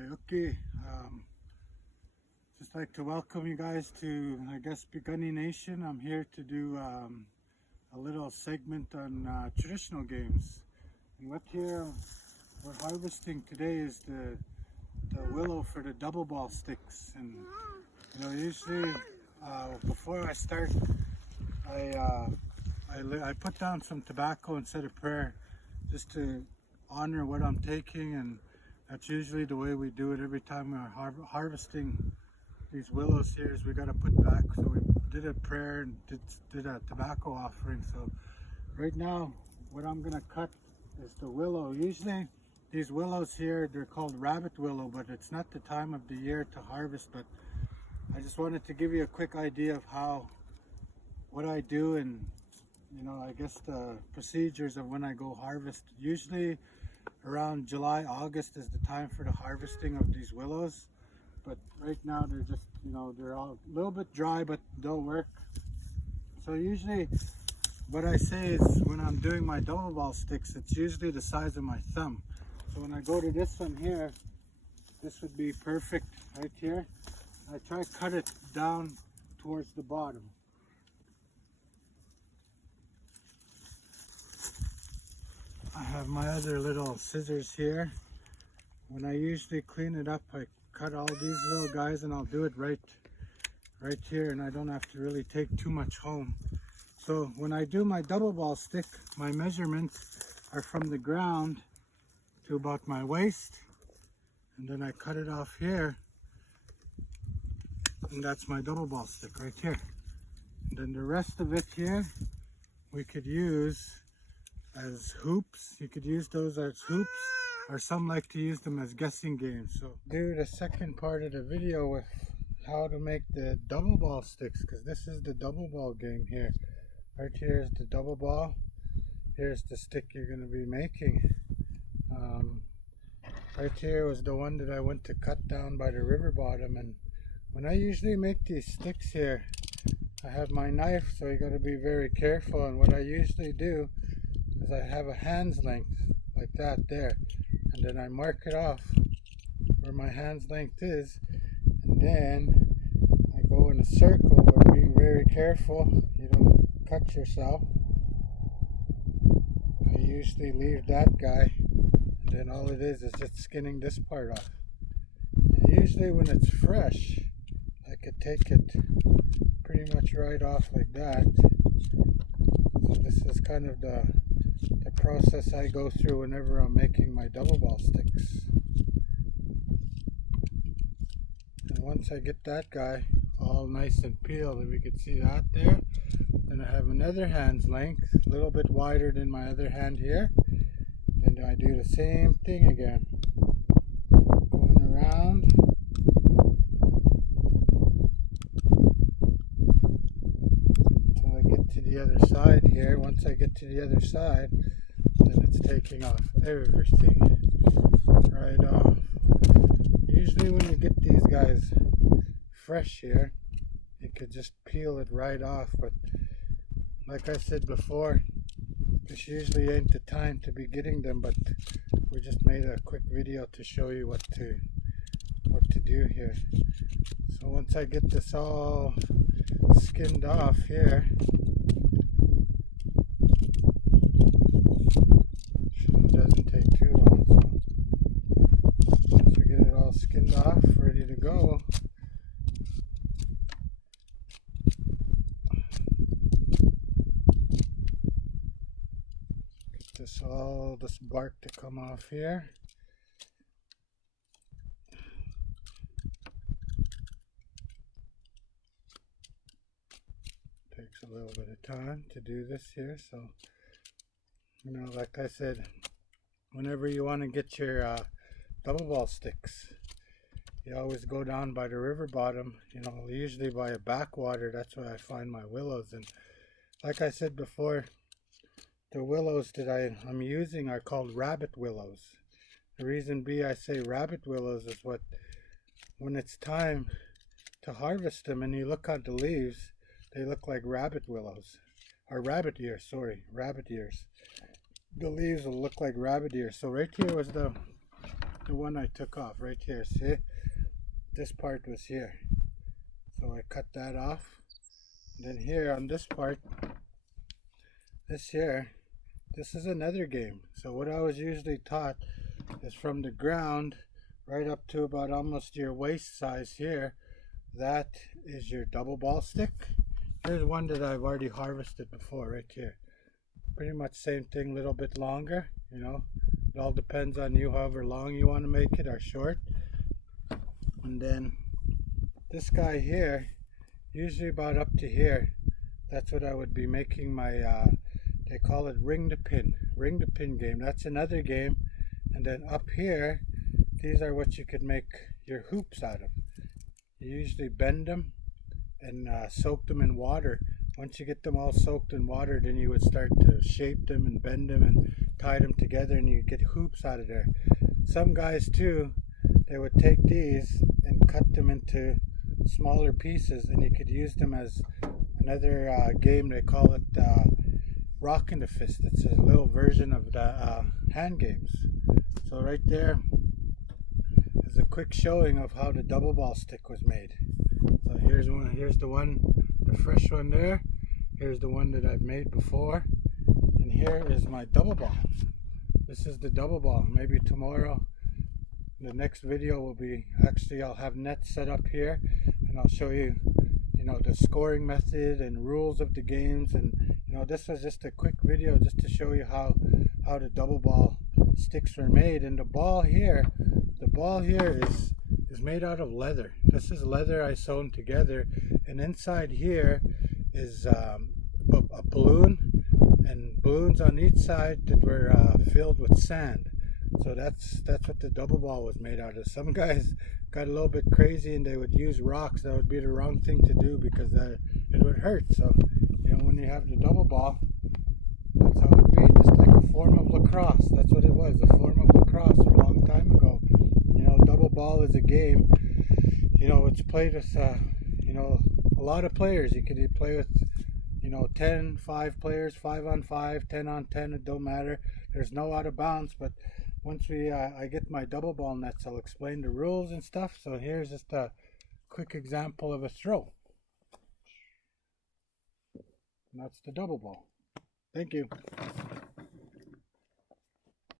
Okay. Just like to welcome you guys to, I guess, Piikani Nation. I'm here to do a little segment on traditional games. And what here we're harvesting today is the willow for the double ball sticks. And you know, usually before I start, I put down some tobacco and said a prayer just to honor what I'm taking, and that's usually the way we do it every time we're harvesting these willows here. Is we got to put back. So we did a prayer and did a tobacco offering. So right now what I'm gonna cut is the willow. Usually these willows here, they're called rabbit willow, but it's not the time of the year to harvest. But I just wanted to give you a quick idea of what I do, and you know, I guess the procedures of when I go harvest. Usually around July, August is the time for the harvesting of these willows. But right now they're just, you know, they're all a little bit dry, but they'll work. So usually what I say is when I'm doing my double ball sticks, it's usually the size of my thumb. So when I go to this one here, this would be perfect right here. I try to cut it down towards the bottom. I have my other little scissors here. When I usually clean it up, I cut all these little guys, and I'll do it right here, and I don't have to really take too much home. So when I do my double ball stick, my measurements are from the ground to about my waist, and then I cut it off here, and that's my double ball stick right here. And then the rest of it here we could use as hoops. You could use those as hoops, or some like to use them as guessing games. So do the second part of the video with how to make the double ball sticks, because this is the double ball game here. Right here is the double ball. Here's the stick you're going to be making. Right here was the one that I went to cut down by the river bottom. And when I usually make these sticks here, I have my knife, so you got to be very careful. And what I usually do is I have a hand's length like that there, and then I mark it off where my hand's length is, and then I go in a circle, but being very careful you don't cut yourself. I usually leave that guy, and then all it is just skinning this part off. And usually when it's fresh, I could take it pretty much right off like that. So this is kind of the process I go through whenever I'm making my double ball sticks. And once I get that guy all nice and peeled, if you can see that there, then I have another hand's length, a little bit wider than my other hand here. Then I do the same thing again, going around. Until I get to the other side here. Once I get to the other side, then it's taking off everything right off. Usually when you get these guys fresh here, you could just peel it right off, but like I said before, this usually ain't the time to be getting them, but we just made a quick video to show you what to do here. So once I get this all skinned off here, doesn't take too long. So once we get it all skinned off, ready to go, get this bark to come off here. Takes a little bit of time to do this here, so you know, like I said, whenever you want to get your double ball sticks, you always go down by the river bottom, you know, usually by a backwater. That's where I find my willows. And like I said before, the willows that I'm using are called rabbit willows. The reason I say rabbit willows is when it's time to harvest them and you look at the leaves, they look like rabbit willows, or rabbit ears, sorry, rabbit ears. The leaves will look like rabbit ears. So right here was the the one I took off right here. See, this part was here, so I cut that off. Then here on this part, this is another game. So what I was usually taught is from the ground right up to about almost your waist size here, that is your double ball stick. Here's one that I've already harvested before right here. Pretty much same thing, a little bit longer, you know. It all depends on you, however long you want to make it or short. And then this guy here, usually about up to here, that's what I would be making my, they call it ring the pin game. That's another game. And then up here, these are what you could make your hoops out of. You usually bend them and soak them in water. Once you get them all soaked in water, then you would start to shape them and bend them and tie them together, and you get hoops out of there. Some guys too, they would take these and cut them into smaller pieces, and you could use them as another game. They call it Rockin' the Fist. It's a little version of the hand games. So right there is a quick showing of how the double ball stick was made. So here's the one, the fresh one there. Here's the one that I've made before. And here is my double ball. This is the double ball. Maybe tomorrow, the next video will be, actually I'll have nets set up here, and I'll show you, you know, the scoring method and rules of the games. And you know, this was just a quick video just to show you how the double ball sticks were made. And the ball here is made out of leather. This is leather I sewn together, and inside here is a balloon, and balloons on each side that were filled with sand. So that's what the double ball was made out of. Some guys got a little bit crazy and they would use rocks. That would be the wrong thing to do because it would hurt. So you know, when you have the double ball, that's how it would be, just like a form of lacrosse. That's what it was, a form of lacrosse a long time ago. You know, double ball is a game. You know, it's played with you know, a lot of players. You could play with, you know, 5 players, 5 on 5, 10 on 10. It don't matter. There's no out of bounds. But once I get my double ball nets, I'll explain the rules and stuff. So here's just a quick example of a throw. And that's the double ball. Thank you.